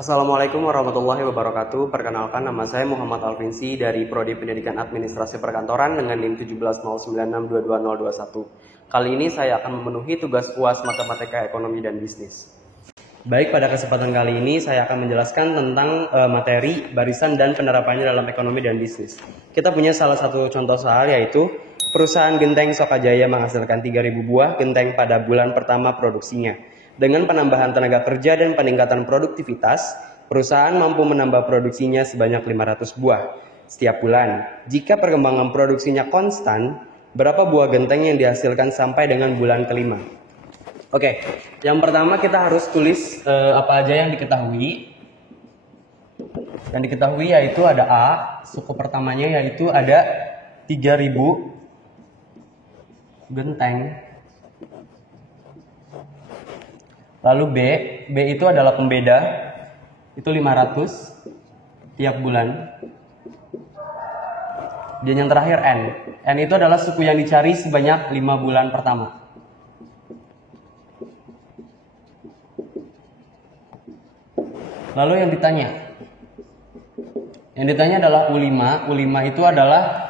Assalamualaikum warahmatullahi wabarakatuh. Perkenalkan, nama saya Muhammad Alvinsi dari Prodi Pendidikan Administrasi Perkantoran dengan NIM 17096220021. Kali ini saya akan memenuhi tugas UAS Matematika Ekonomi dan Bisnis. Baik, pada kesempatan kali ini saya akan menjelaskan tentang materi, barisan, dan penerapannya dalam ekonomi dan bisnis. Kita punya salah satu contoh soal, yaitu perusahaan Genteng Sokajaya menghasilkan 3.000 buah genteng pada bulan pertama produksinya. Dengan penambahan tenaga kerja dan peningkatan produktivitas, perusahaan mampu menambah produksinya sebanyak 500 buah setiap bulan. Jika perkembangan produksinya konstan, berapa buah genteng yang dihasilkan sampai dengan bulan kelima? Oke, yang pertama kita harus tulis apa aja yang diketahui. Yang diketahui yaitu ada A, suku pertamanya yaitu ada 3.000 genteng. Lalu B itu adalah pembeda, itu 500 tiap bulan. Dan yang terakhir N itu adalah suku yang dicari sebanyak 5 bulan pertama. Lalu yang ditanya adalah U5 itu adalah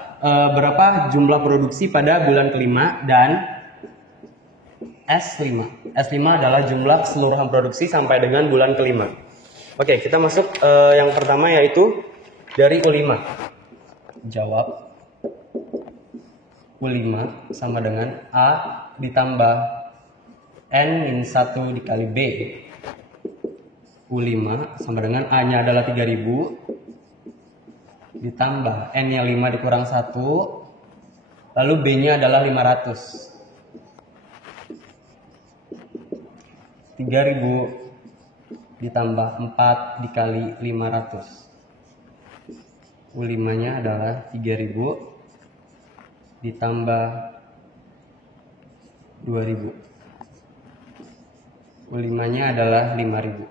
berapa jumlah produksi pada bulan kelima, dan S5 adalah jumlah keseluruhan produksi sampai dengan bulan kelima. Oke, kita masuk yang pertama, yaitu dari U5. Jawab, U5 sama dengan A ditambah N-1 dikali B. U5 sama dengan A-nya adalah 3.000 ditambah N-nya 5 dikurang 1, lalu B-nya adalah 500. 3.000 ditambah 4 dikali 500. U5 nya adalah 3.000 ditambah 2.000. U5 nya adalah 5.000.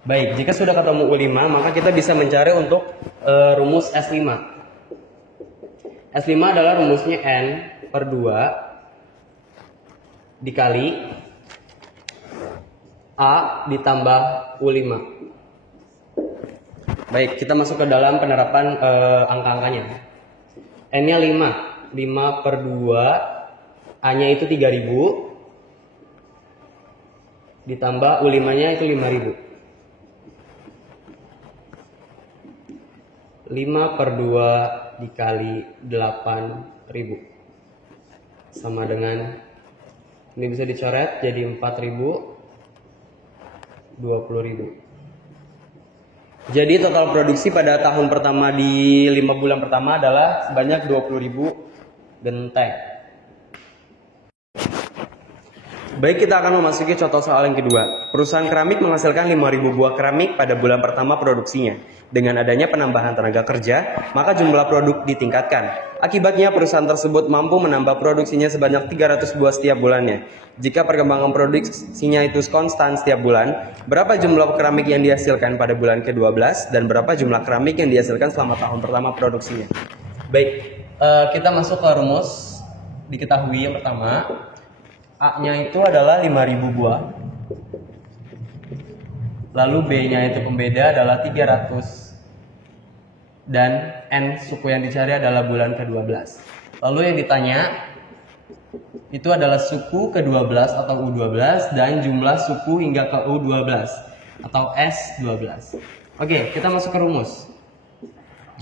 Baik, jika sudah ketemu U5, maka kita bisa mencari untuk rumus S5. S5 adalah rumusnya N/2 dikali A ditambah U5. Baik, kita masuk ke dalam penerapan angka-angkanya. N-nya 5 per 2, A-nya itu 3.000 ditambah U5-nya itu 5.000. 5 per 2 dikali 8.000 sama dengan, ini bisa dicoret jadi 4.000, 20.000. Jadi total produksi pada tahun pertama di 5 bulan pertama adalah sebanyak 20.000 genteng. Baik, kita akan memasuki contoh soal yang kedua. Perusahaan keramik menghasilkan 5.000 buah keramik pada bulan pertama produksinya. Dengan adanya penambahan tenaga kerja, maka jumlah produk ditingkatkan. Akibatnya perusahaan tersebut mampu menambah produksinya sebanyak 300 buah setiap bulannya. Jika perkembangan produksinya itu konstan setiap bulan, berapa jumlah keramik yang dihasilkan pada bulan ke-12 dan berapa jumlah keramik yang dihasilkan selama tahun pertama produksinya? Baik, kita masuk ke rumus. Diketahui yang pertama, A-nya itu adalah 5.000 buah. Lalu B-nya itu pembeda adalah 300. Dan N suku yang dicari adalah bulan ke-12. Lalu yang ditanya itu adalah suku ke-12 atau U12 dan jumlah suku hingga ke U12 atau S12. Oke, kita masuk ke rumus.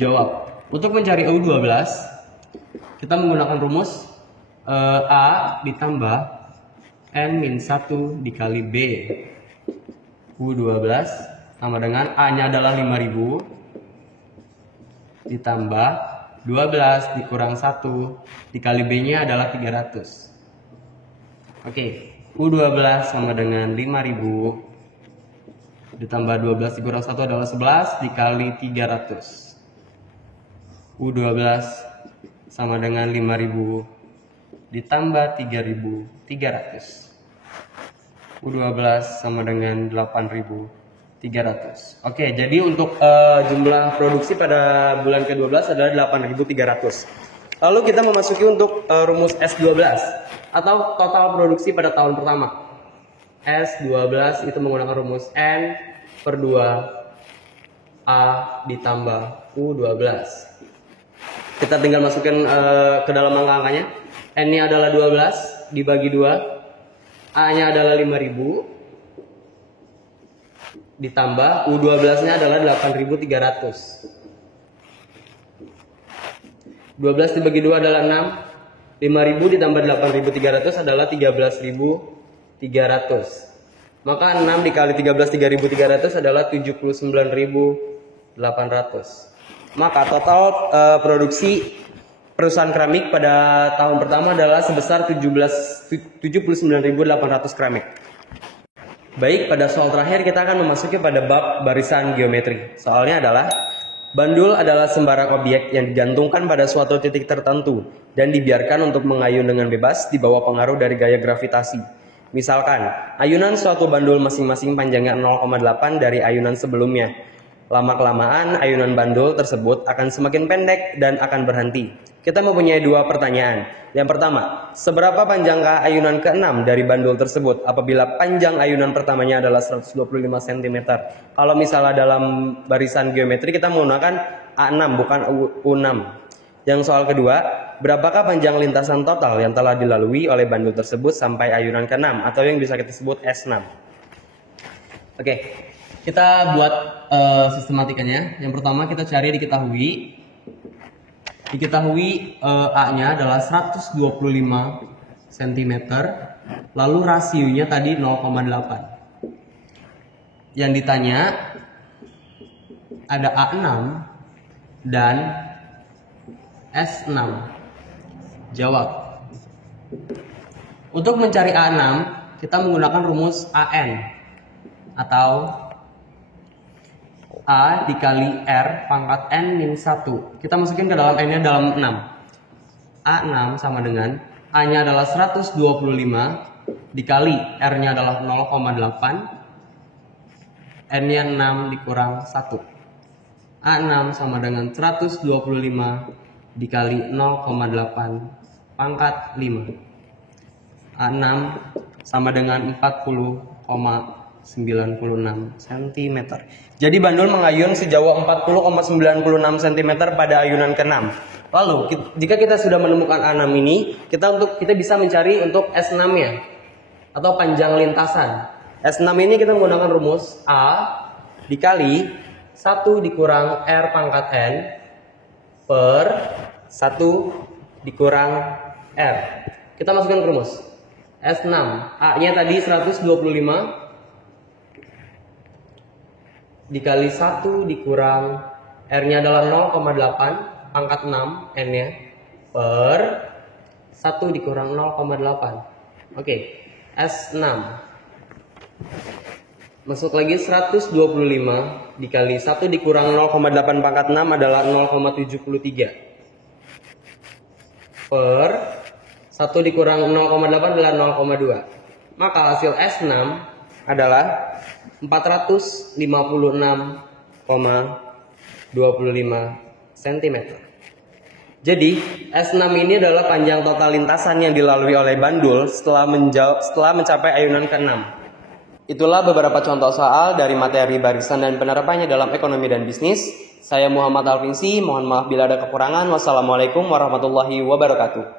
Jawab. Untuk mencari U12, kita menggunakan rumus A ditambah N-1 dikali B. U12 sama dengan A-nya adalah 5.000 ditambah 12 dikurang 1 dikali B-nya adalah 300. Oke, U12 sama dengan 5.000 ditambah 12 dikurang 1 adalah 11 dikali 300. U12 sama dengan 5.000 ditambah 3.300. U12 sama dengan 8.300. Oke, jadi untuk jumlah produksi pada bulan ke-12 adalah 8.300. Lalu kita memasuki untuk rumus S12 atau total produksi pada tahun pertama. S12 itu menggunakan rumus N per 2 A ditambah U12. Kita tinggal masukin ke dalam angka-angkanya. N-nya adalah 12 dibagi 2. A-nya adalah 5000 ditambah U12-nya adalah 8300. 12 dibagi 2 adalah 6. 5000 ditambah 8300 adalah 13300. Maka 6 dikali 13.300 adalah 79.800. Maka total produksi perusahaan keramik pada tahun pertama adalah sebesar 79.800 keramik. Baik, pada soal terakhir kita akan memasuki pada bab barisan geometri. Soalnya adalah bandul adalah sembarang objek yang digantungkan pada suatu titik tertentu dan dibiarkan untuk mengayun dengan bebas di bawah pengaruh dari gaya gravitasi. Misalkan, ayunan suatu bandul masing-masing panjangnya 0,8 dari ayunan sebelumnya. Lama-kelamaan, ayunan bandul tersebut akan semakin pendek dan akan berhenti. Kita mempunyai dua pertanyaan. Yang pertama, seberapa panjangkah ayunan ke-6 dari bandul tersebut apabila panjang ayunan pertamanya adalah 125 cm? Kalau misalnya dalam barisan geometri kita menggunakan A6 bukan U6. Yang soal kedua, berapakah panjang lintasan total yang telah dilalui oleh bandul tersebut sampai ayunan ke-6 atau yang bisa kita sebut S6? Oke, kita buat sistematikanya. Yang pertama kita cari diketahui. A-nya adalah 125 cm, lalu rasionya tadi 0,8. Yang ditanya ada A6 dan S6. Jawab. Untuk mencari A6, kita menggunakan rumus AN atau A dikali R pangkat N min 1. Kita masukin ke dalam N-nya dalam 6. A6 sama dengan A-nya adalah 125 dikali R-nya adalah 0,8. N-nya 6 dikurang 1. A6 sama dengan 125 dikali 0,8 pangkat 5. A6 sama dengan 40,96 cm. Jadi bandul mengayun sejauh 40,96 cm pada ayunan ke-6. Lalu jika kita sudah menemukan A6 ini, kita bisa mencari untuk S6-nya atau panjang lintasan. S6 ini kita menggunakan rumus A dikali 1 dikurang R pangkat N per 1 dikurang R. Kita masukkan ke rumus. S6, A-nya tadi 125 dikali 1 dikurang R-nya adalah 0,8 pangkat 6 N-nya per 1 dikurang 0,8. Oke, S6 masuk lagi 125 dikali 1 dikurang 0,8 pangkat 6 adalah 0,73 per 1 dikurang 0,8 adalah 0,2. Maka hasil S6 adalah 456,25 cm. Jadi S6 ini adalah panjang total lintasan yang dilalui oleh bandul setelah mencapai ayunan ke-6. Itulah beberapa contoh soal dari materi barisan dan penerapannya dalam ekonomi dan bisnis. Saya Muhammad Alfinsi, mohon maaf bila ada kekurangan. Wassalamualaikum warahmatullahi wabarakatuh.